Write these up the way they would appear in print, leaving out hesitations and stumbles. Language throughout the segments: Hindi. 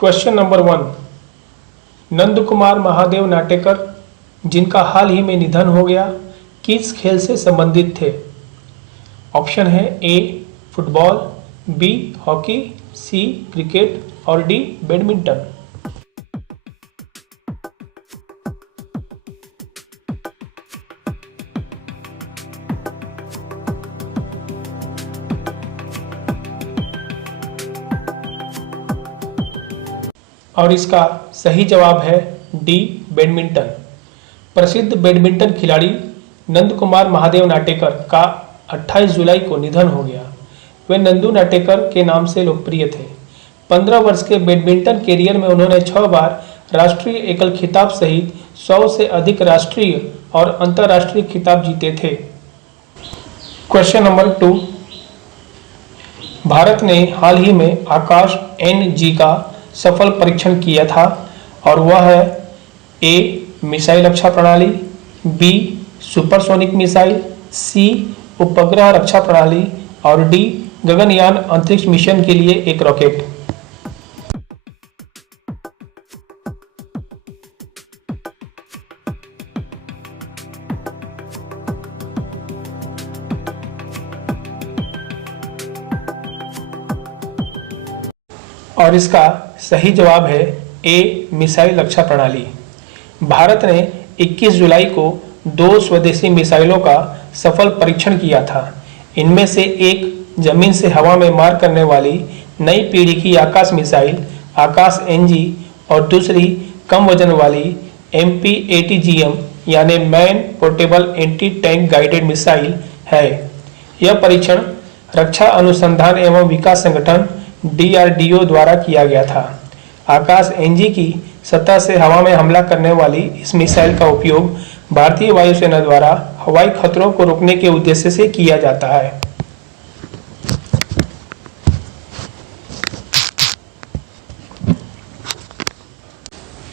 Question number 1। नंद कुमार महादेव नाटेकर, जिनका हाल ही में निधन हो गया, किस खेल से संबंधित थे? ऑप्शन है ए फुटबॉल, बी हॉकी, सी क्रिकेट और डी बैडमिंटन। और इसका सही जवाब है डी बैडमिंटन। प्रसिद्ध बैडमिंटन खिलाड़ी नंद कुमार महादेव नाटेकर का 28 जुलाई को निधन हो गया। वे नंदू नाटेकर के नाम से लोकप्रिय थे। 15 वर्ष के बैडमिंटन कैरियर में उन्होंने 6 बार राष्ट्रीय एकल खिताब सहित 100 से अधिक राष्ट्रीय और अंतर्राष्ट्रीय खिताब जीते थे। Question number 2। भारत ने हाल ही में आकाश NG का सफल परीक्षण किया था और वह है ए मिसाइल रक्षा प्रणाली, बी सुपरसोनिक मिसाइल, सी उपग्रह रक्षा प्रणाली और डी गगनयान अंतरिक्ष मिशन के लिए एक रॉकेट। और इसका सही जवाब है ए मिसाइल रक्षा प्रणाली। भारत ने 21 जुलाई को 2 स्वदेशी मिसाइलों का सफल परीक्षण किया था। इनमें से एक जमीन से हवा में मार करने वाली नई पीढ़ी की आकाश मिसाइल आकाश NG और दूसरी कम वजन वाली MPATGM यानी man portable anti tank guided missile है। यह परीक्षण रक्षा अनुसंधान एवं विकास संगठन DRDO द्वारा किया गया था। आकाश NG की सतह से हवा में हमला करने वाली इस मिसाइल का उपयोग भारतीय वायुसेना द्वारा हवाई खतरों को रोकने के उद्देश्य से किया जाता है।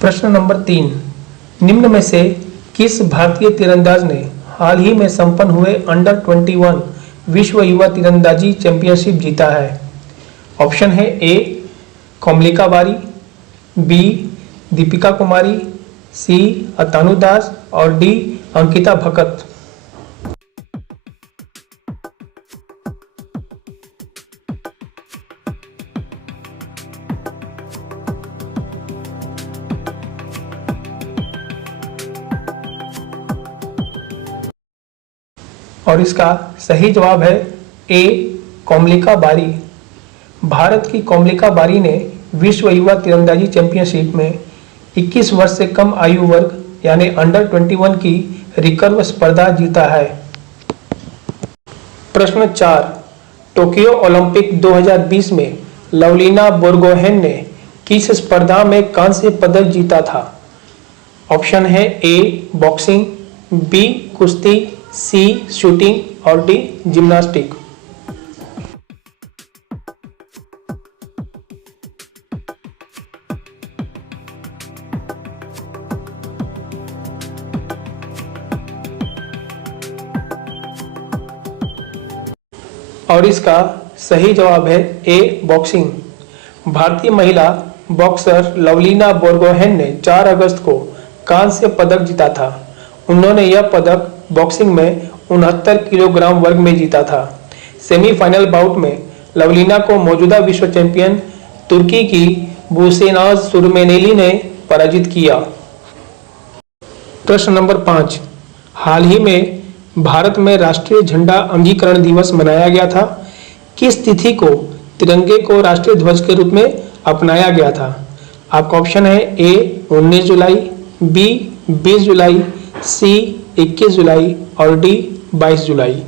प्रश्न नंबर 3। निम्न में से किस भारतीय तीरंदाज ने हाल ही में संपन्न हुए अंडर 21 विश्व युवा तीरंदाजी चैंपियनशिप जीता है? ऑप्शन है ए कोमलिका बारी, बी दीपिका कुमारी, सी अतानु दास और डी अंकिता भकत। और इसका सही जवाब है ए कोमलिका बारी। भारत की कोमलिका बारी ने विश्व युवा तीरंदाजी चैंपियनशिप में 21 वर्ष से कम आयु वर्ग यानी अंडर 21 की रिकर्व स्पर्धा जीता है। प्रश्न 4। टोक्यो ओलंपिक 2020 में लवलीना बोरगोहेन ने किस स्पर्धा में कांस्य पदक जीता था? ऑप्शन है ए बॉक्सिंग, बी कुश्ती, सी शूटिंग और डी जिम्नास्टिक। और इसका सही जवाब है ए बॉक्सिंग। भारतीय महिला बॉक्सर लवलीना बोरगोहेन ने 4 अगस्त को कांस्य पदक जीता था। उन्होंने यह पदक बॉक्सिंग में 69 किलोग्राम वर्ग में जीता था। सेमीफाइनल बाउट में लवलीना को मौजूदा विश्व चैंपियन तुर्की की बुसेनाज सुरमेनेली ने पराजित किया। प्रश्न नंबर 5। हाल ही में भारत में राष्ट्रीय झंडा अंगीकरण दिवस मनाया गया था। किस तिथि को तिरंगे को राष्ट्रीय ध्वज के रूप में अपनाया गया था? आपका ऑप्शन है ए 19 जुलाई, बी 20 जुलाई, सी 21 जुलाई और डी 22 जुलाई।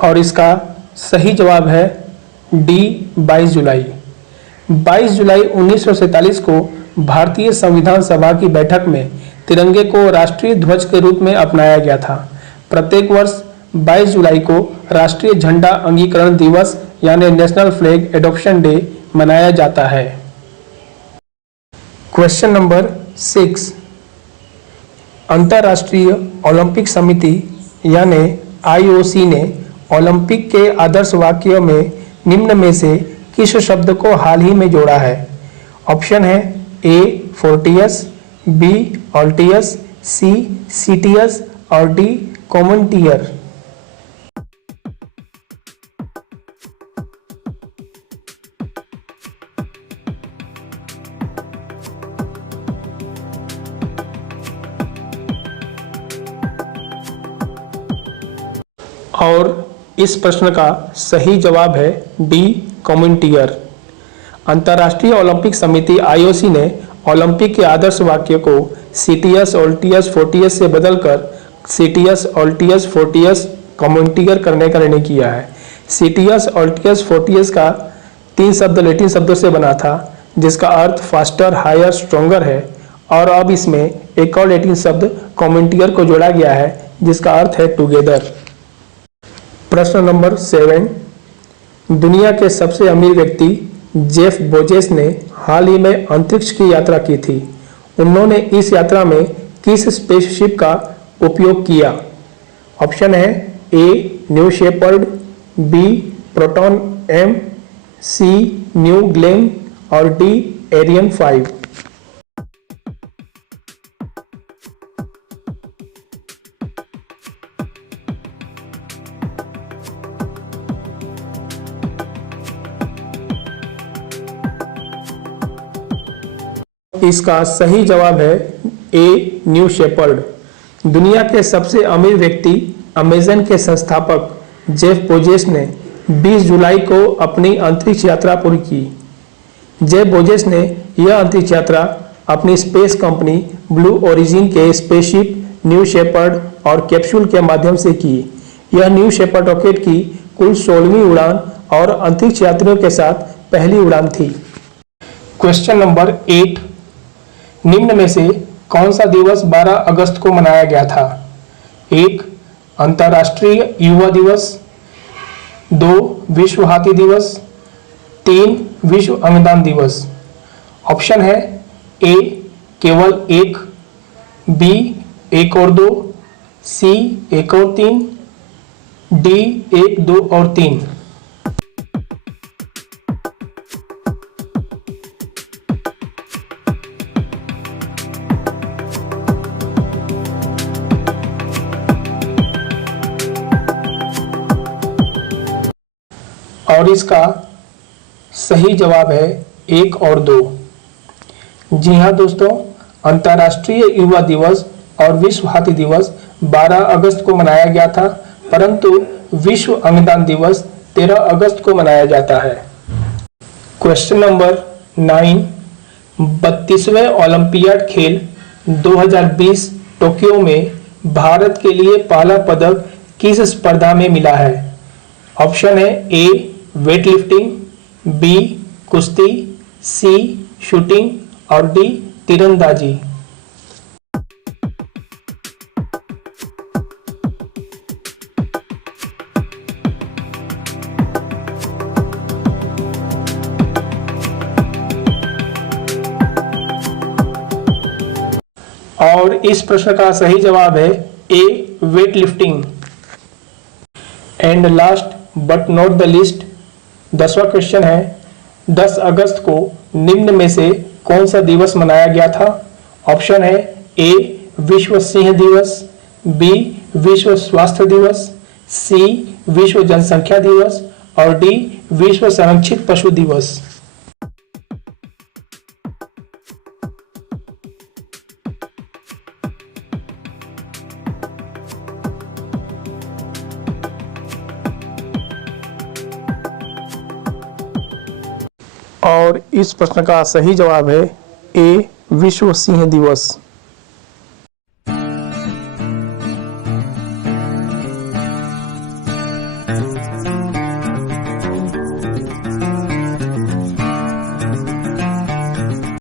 और इसका सही जवाब है डी 22 जुलाई। 22 जुलाई 1947 को भारतीय संविधान सभा की बैठक में तिरंगे को राष्ट्रीय ध्वज के रूप में अपनाया गया था। प्रत्येक वर्ष 22 जुलाई को राष्ट्रीय झंडा अंगीकरण दिवस यानी नेशनल फ्लैग एडॉप्शन डे मनाया जाता है। क्वेश्चन नंबर 6, अंतर्राष्ट्रीय ओलंपिक समिति यानी आईओसी ने ओलंपिक के आदर्श वाक्य में निम्न में से किस शब्द को हाल ही में जोड़ा है? ऑप्शन है ए फोर्टियस, बी ऑल्टियस, सी सीटियस और डी कॉमनटियर। और इस प्रश्न का सही जवाब है डी कॉमनटियर। अंतर्राष्ट्रीय ओलंपिक समिति आईओसी ने ओलंपिक के आदर्श वाक्य को सीटियस ऑल्टियस फोर्टियस से बदलकर सीटियस ऑल्टियस फोर्टियस कॉमनटियर करने का निर्णय किया है। सीटियस ऑल्टियस फोर्टियस का 3 शब्द लैटिन शब्दों से बना था जिसका अर्थ फास्टर, हायर, स्ट्रोंगर है, और अब इसमें एक और लैटिन शब्द कॉमनटियर को जोड़ा गया है जिसका अर्थ है टुगेदर। प्रश्न नंबर 7, दुनिया के सबसे अमीर व्यक्ति जेफ बेजोस ने हाल ही में अंतरिक्ष की यात्रा की थी। उन्होंने इस यात्रा में किस स्पेसशिप का उपयोग किया? ऑप्शन है A New Shepard, B Proton M, C New Glenn और डी एरियन 5। इसका सही जवाब है ए न्यू शेपर्ड। दुनिया के सबसे अमीर व्यक्ति अमेजन के संस्थापक जेफ बेजोस ने 20 जुलाई को अपनी अंतरिक्ष यात्रा पूरी की। जेफ बेजोस ने यह अंतरिक्ष यात्रा अपनी स्पेस कंपनी ब्लू ओरिजिन के स्पेसशिप न्यू शेपर्ड और कैप्सूल के माध्यम से की। यह न्यू शेपर्ड रॉकेट की कुल 16वीं उड़ान और अंतरिक्ष यात्रियों के साथ पहली उड़ान थी। क्वेश्चन नंबर 8, निम्न में से कौन सा दिवस 12 अगस्त को मनाया गया था? 1 अंतर्राष्ट्रीय युवा दिवस, 2 विश्व हाथी दिवस, 3 विश्व अंगदान दिवस। ऑप्शन है ए केवल 1, बी 1 और 2, सी 1 और 3, डी 1, 2 और 3। और इसका सही जवाब है 1 और 2। जी हाँ दोस्तों, अंतर्राष्ट्रीय युवा दिवस और विश्व हाथी दिवस 12 अगस्त को मनाया गया था, परंतु विश्व अंगदान दिवस 13 अगस्त को मनाया जाता है। क्वेश्चन नंबर 9, 32वें ओलंपियाड खेल 2020 टोक्यो में भारत के लिए पहला पदक किस स्पर्धा में मिला है? ऑप्शन है ए वेट लिफ्टिंग, बी कुश्ती, सी शूटिंग और डी तीरंदाजी। और इस प्रश्न का सही जवाब है A weight lifting. And last but not the least, 10वां क्वेश्चन है, 10 अगस्त को निम्न में से कौन सा दिवस मनाया गया था? ऑप्शन है ए विश्व सिंह दिवस, बी विश्व स्वास्थ्य दिवस, सी विश्व जनसंख्या दिवस और डी विश्व संरक्षित पशु दिवस। और इस प्रश्न का सही जवाब है ए विश्व सिंह दिवस।